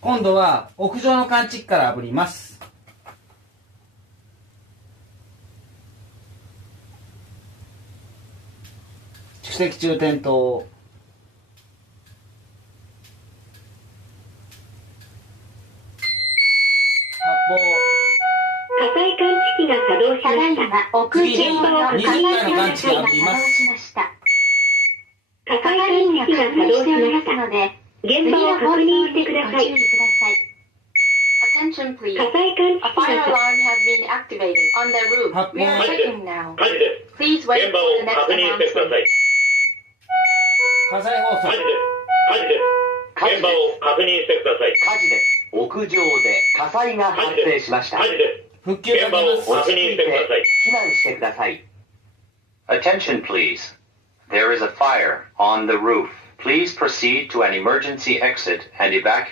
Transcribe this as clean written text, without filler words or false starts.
今度は屋上の感知器から炙ります。蓄積中点灯。火災感知器が作動しました。屋上の火災感知器が作動しました。火災感知器が作動しましたので、現場を確認してください。Attention please. 火災感知 A 器 fire が alarm has been activated on the roof. 発 We are 砲。 checking now. 火事です。 Please wait 現場 for を the next 確認してくだ announcement. さい。火災放送。火事です。火事です。現場を確認してください。火事です。屋上で火災が発生しました。火事です。復旧かけ現場をます。確認してください。避難してください。Attention please. There is a fire on the roof. Please proceed to an emergency exit and evacuate.